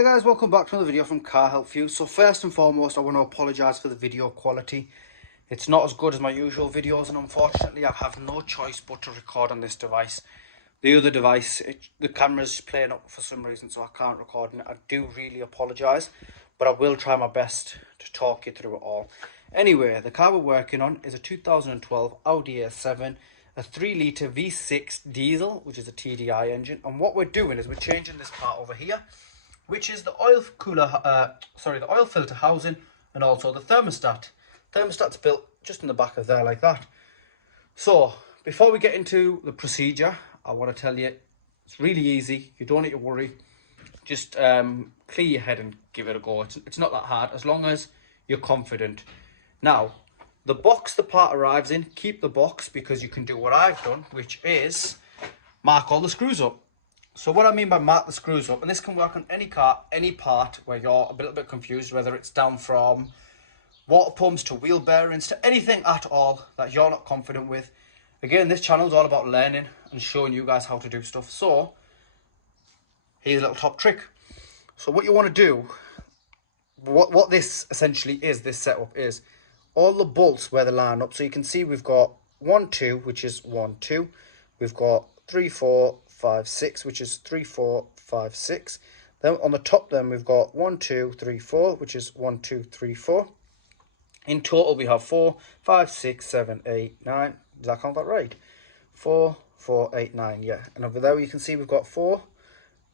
Hi guys, welcome back to another video from Car Help View. So first and foremost, I want to apologise for the video quality. It's not as good as my usual videos, and unfortunately I have no choice but to record on this device. The other device, the camera's playing up for some reason, so I can't record it. I do really apologise, but I will try my best to talk you through it all. Anyway, the car we're working on is a 2012 Audi A7, a 3-litre V6 diesel, which is a TDI engine. And what we're doing is we're changing this part over here, which is the oil the oil filter housing and also the thermostat. Thermostat's built just in the back of there like that. So before we get into the procedure, I want to tell you it's really easy. You don't need to worry. Just clear your head and give it a go. It's not that hard as long as you're confident. Now, the box the part arrives in, keep the box, because you can do what I've done, which is mark all the screws up. So what I mean by mark the screws up, and this can work on any car, any part where you're a little bit confused, whether it's down from water pumps to wheel bearings to anything at all that you're not confident with. Again, this channel is all about learning and showing you guys how to do stuff. So here's a little top trick. So what you want to do, what this essentially is, this setup is all the bolts where they line up. So you can see we've got 1, 2, which is 1, 2. We've got 3, 4, 5, 6, which is 3, 4, 5, 6. Then on the top, then we've got 1, 2, 3, 4, which is 1, 2, 3, 4. In total, we have 4, 5, 6, 7, 8, 9. Did I count that right? 4, 4, 8, 9. Yeah. And over there, you can see we've got 4,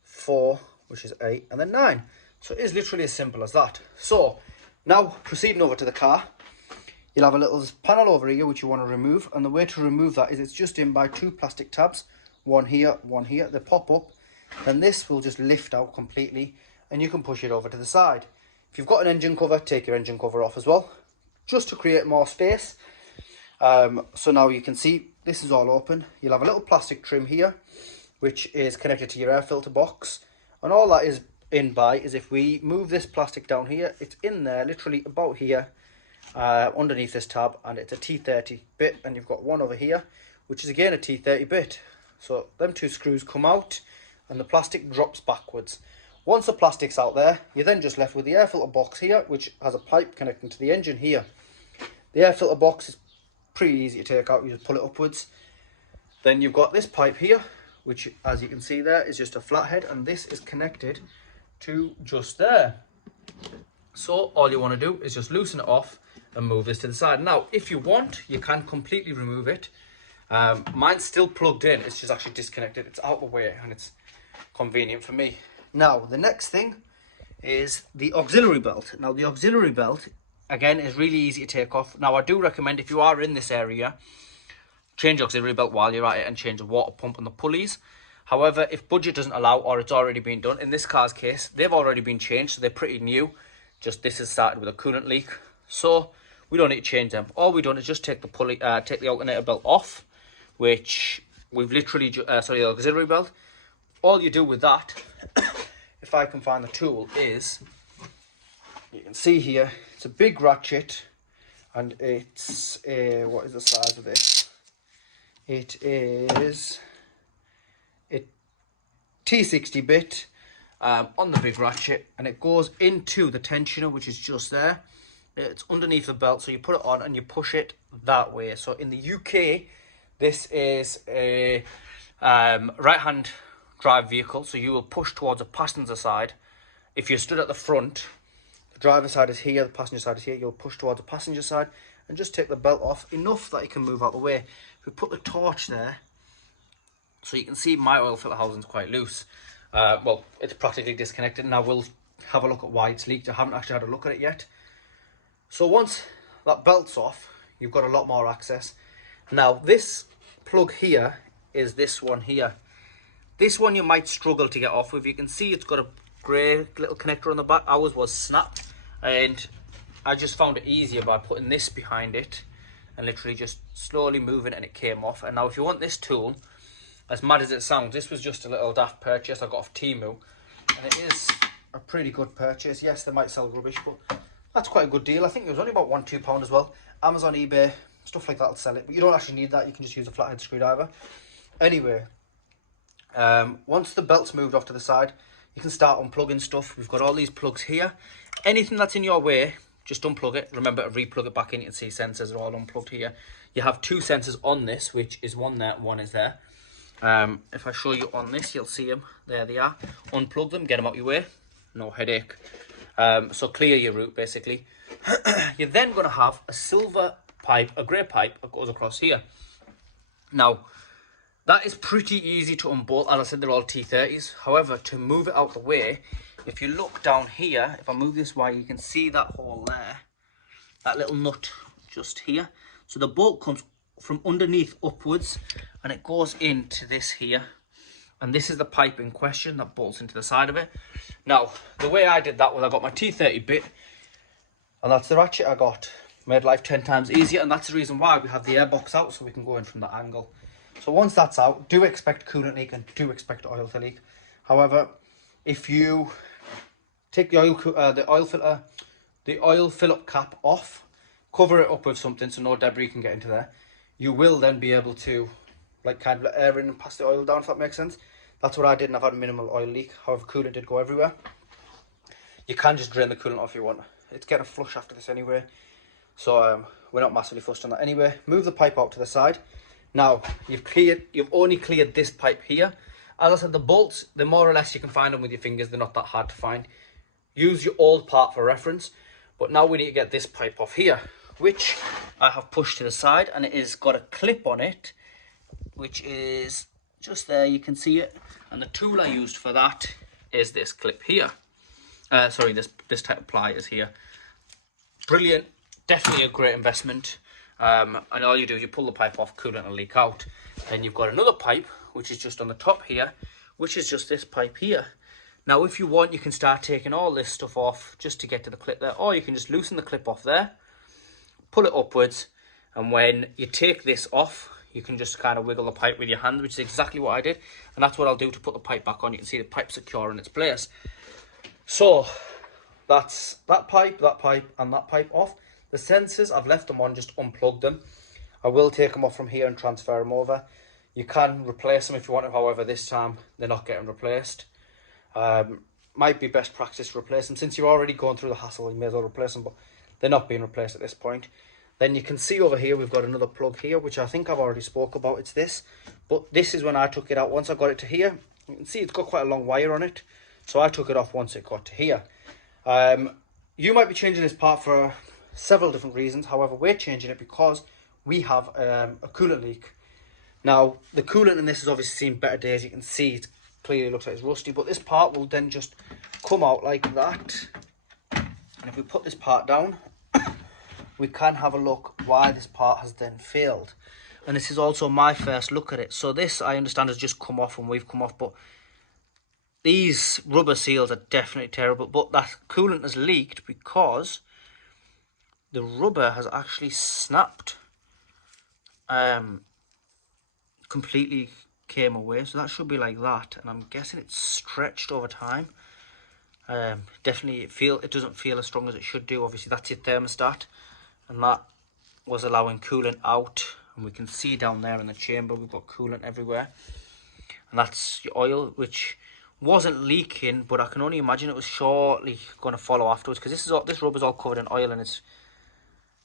4, which is 8, and then 9. So it is literally as simple as that. So now proceeding over to the car, you'll have a little panel over here which you want to remove, and the way to remove that is it's just in by 2 plastic tabs. One here, one here. They pop up, then this will just lift out completely and you can push it over to the side. If you've got an engine cover, take your engine cover off as well, just to create more space. So now you can see this is all open. You'll have a little plastic trim here which is connected to your air filter box, and all that is in by is if we move this plastic down here, it's in there literally about here, underneath this tab, and it's a T30 bit, and you've got one over here which is again a T30 bit. So them 2 screws come out and the plastic drops backwards. Once the plastic's out there, you're then just left with the air filter box here, which has a pipe connecting to the engine here. The air filter box is pretty easy to take out. You just pull it upwards. Then you've got this pipe here, which as you can see there is just a flathead, and this is connected to just there. So all you want to do is just loosen it off and move this to the side. Now, if you want, you can completely remove it. Mine's still plugged in, it's just actually disconnected. It's out of the way and it's convenient for me. Now the next thing is the auxiliary belt. Now the auxiliary belt again is really easy to take off. Now I do recommend, if you are in this area, change the auxiliary belt while you're at it and change the water pump and the pulleys. However, if budget doesn't allow, or it's already been done, in this car's case they've already been changed, so they're pretty new. Just this has started with a coolant leak, so we don't need to change them. All we've done is just take the pulley, take the alternator belt off, which we've literally, the auxiliary belt. All you do with that, if I can find the tool, is, you can see here, it's a big ratchet, and it's what is the size of this? It is a T60 bit on the big ratchet, and it goes into the tensioner, which is just there. It's underneath the belt, so you put it on and you push it that way. So in the UK, this is a right-hand drive vehicle, so you will push towards the passenger side. If you're stood at the front, the driver's side is here, the passenger side is here, you'll push towards the passenger side and just take the belt off enough that you can move out the way. If we put the torch there, so you can see my oil filter housing is quite loose. Well, it's practically disconnected, and I will have a look at why it's leaked. I haven't actually had a look at it yet. So once that belt's off, you've got a lot more access. Now this plug here is this one here. This one you might struggle to get off with. You can see it's got a grey little connector on the back. Ours was snapped, and I just found it easier by putting this behind it and literally just slowly moving it, and it came off. And now if you want this tool, as mad as it sounds, this was just a little daft purchase I got off Temu, and it is a pretty good purchase. Yes, they might sell rubbish, but that's quite a good deal. I think it was only about £1-2 as well. Amazon, eBay, stuff like that will sell it, but you don't actually need that. You can just use a flathead screwdriver. Anyway, once the belt's moved off to the side, you can start unplugging stuff. We've got all these plugs here. Anything that's in your way, just unplug it. Remember to re-plug it back in. You can see sensors are all unplugged here. You have two sensors on this, which is one there and one is there. If I show you on this, you'll see them. There they are. Unplug them, get them out your way. No headache. So clear your route, basically. You're then going to have a silver pipe, a grey pipe that goes across here. Now, that is pretty easy to unbolt. As I said, they're all T30s. However, to move it out the way, if you look down here, if I move this way, you can see that hole there. That little nut just here. So the bolt comes from underneath upwards and it goes into this here. And this is the pipe in question that bolts into the side of it. Now, the way I did that was I got my T30 bit, and that's the ratchet I got. Made life 10 times easier, and that's the reason why we have the airbox out, so we can go in from that angle. So once that's out, do expect coolant leak and do expect oil to leak. However, if you take the oil fill up cap off, cover it up with something so no debris can get into there, you will then be able to like kind of let air in and pass the oil down, if that makes sense. That's what I did, and I've had a minimal oil leak. However, coolant did go everywhere. You can just drain the coolant off if you want. It's getting a flush after this anyway, so we're not massively fussed on that anyway. Move the pipe out to the side. Now you've only cleared this pipe here. As I said, the bolts, they're more or less, you can find them with your fingers. They're not that hard to find. Use your old part for reference. But now we need to get this pipe off here, which I have pushed to the side, and it is got a clip on it, which is just there, you can see it. And the tool I used for that is this clip here. Sorry, this type of pliers here. Brilliant, definitely a great investment. And all you do is you pull the pipe off, coolant will leak out. Then you've got another pipe, which is just on the top here, which is just this pipe here. Now, if you want, you can start taking all this stuff off just to get to the clip there, or you can just loosen the clip off there, pull it upwards, and when you take this off, you can just kind of wiggle the pipe with your hand, which is exactly what I did. And that's what I'll do to put the pipe back on. You can see the pipe secure in its place. So that's that pipe, and that pipe off. The sensors, I've left them on, just unplugged them. I will take them off from here and transfer them over. You can replace them if you want, however, this time they're not getting replaced. Might be best practice to replace them. Since you're already going through the hassle, you may as well replace them, but they're not being replaced at this point. Then you can see over here, we've got another plug here, which I think I've already spoke about. It's this, but this is when I took it out. Once I got it to here, you can see it's got quite a long wire on it. So I took it off once it got to here. You might be changing this part for several different reasons. However, we're changing it because we have a coolant leak. Now, the coolant in this has obviously seen better days. You can see it clearly looks like it's rusty, but this part will then just come out like that. And if we put this part down, we can have a look why this part has then failed. And this is also my first look at it. So this, I understand, has just come off and we've come off, but these rubber seals are definitely terrible. But that coolant has leaked because the rubber has actually snapped. Completely came away. So that should be like that. And I'm guessing it's stretched over time. Definitely it doesn't feel as strong as it should do. Obviously that's your thermostat, and that was allowing coolant out, and we can see down there in the chamber we've got coolant everywhere, and that's your oil, which wasn't leaking, but I can only imagine it was shortly going to follow afterwards, because this rubber's all covered in oil, and it's,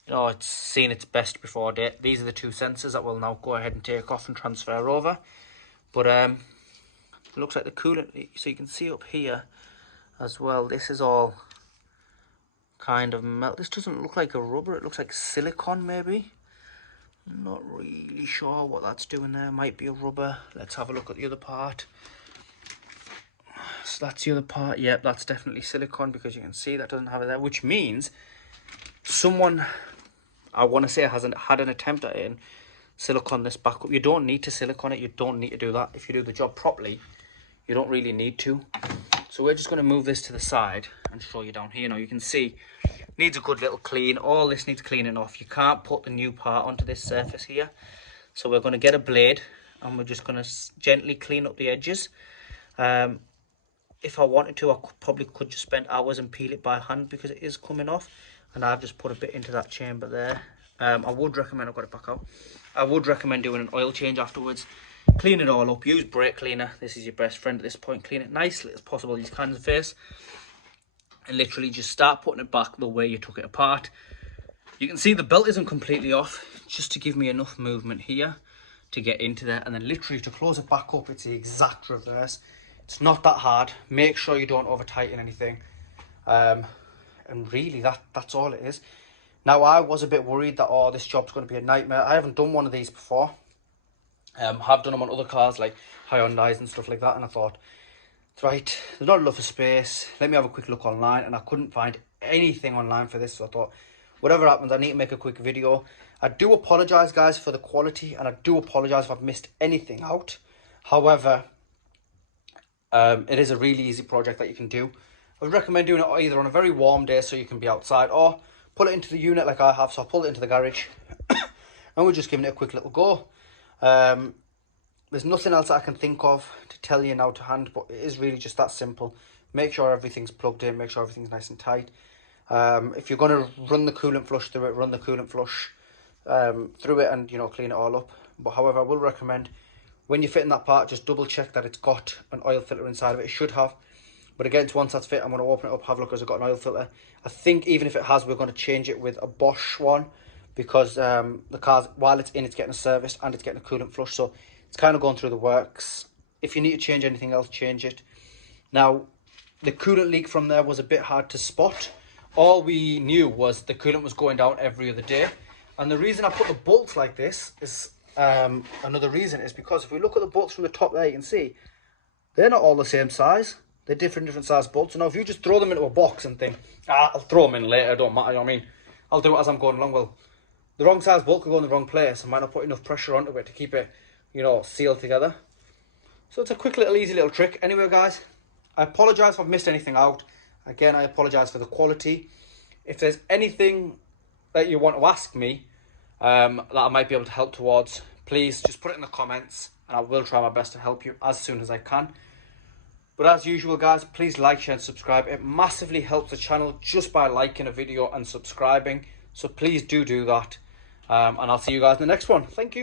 you know, it's seen its best before date. These are the two sensors that we'll now go ahead and take off and transfer over. But it looks like the coolant, so you can see up here as well, this is all kind of melt. This doesn't look like a rubber, it looks like silicone maybe. I'm not really sure what that's doing there. Might be a rubber. Let's have a look at the other part. So that's the other part. Yep, that's definitely silicone, because you can see that doesn't have it there, which means someone, I want to say, hasn't had an attempt at it and silicone this back up. You don't need to silicone it, you don't need to do that. If you do the job properly, you don't really need to. So we're just going to move this to the side and show you down here. Now you can see needs a good little clean. All this needs cleaning off. You can't put the new part onto this surface here. So we're going to get a blade and we're just going to gently clean up the edges. If I wanted to, I probably could just spend hours and peel it by hand, because it is coming off. And I've just put a bit into that chamber there. I would recommend, I've got it back out. I would recommend doing an oil change afterwards. Clean it all up, use brake cleaner. This is your best friend at this point. Clean it nicely as possible, these kinds of face. And literally just start putting it back the way you took it apart. You can see the belt isn't completely off, just to give me enough movement here to get into there. And then literally to close it back up, it's the exact reverse. It's not that hard. Make sure you don't over tighten anything. And really that's all it is. Now I was a bit worried that, oh, this job's going to be a nightmare. I haven't done one of these before. Have done them on other cars like Hyundais and stuff like that, and I thought, right, there's not enough of space, let me have a quick look online. And I couldn't find anything online for this, so I thought, whatever happens, I need to make a quick video. I do apologize, guys, for the quality, and I do apologize if I've missed anything out. However, it is a really easy project that you can do. I would recommend doing it either on a very warm day so you can be outside, or pull it into the unit like I have. So I'll pull it into the garage and we're just giving it a quick little go. There's nothing else I can think of to tell you now to hand, but it is really just that simple. Make sure everything's plugged in, make sure everything's nice and tight. If you're going to run the coolant flush through it, run the coolant flush through it and, you know, clean it all up. But however, I will recommend when you're fitting that part, just double check that it's got an oil filter inside of it. It should have. But again, once that's fit, I'm going to open it up, have a look, has it got an oil filter. I think even if it has, we're going to change it with a Bosch one, because the car's, while it's in, it's getting a service and it's getting a coolant flush. So it's kind of going through the works. If you need to change anything else, change it. Now, the coolant leak from there was a bit hard to spot. All we knew was the coolant was going down every other day. And the reason I put the bolts like this is, another reason is because if we look at the bolts from the top there, you can see they're not all the same size. They're different size bolts. So now if you just throw them into a box and think, I'll throw them in later, don't matter, you know what I mean? I'll do it as I'm going along. Well, the wrong size bolt could go in the wrong place. I might not put enough pressure onto it to keep it, you know, sealed together. So it's a quick little easy little trick. Anyway, guys, I apologise if I've missed anything out. Again, I apologise for the quality. If there's anything that you want to ask me that I might be able to help towards, please just put it in the comments and I will try my best to help you as soon as I can. But as usual, guys, please like, share and subscribe. It massively helps the channel just by liking a video and subscribing. So please do that. And I'll see you guys in the next one. Thank you.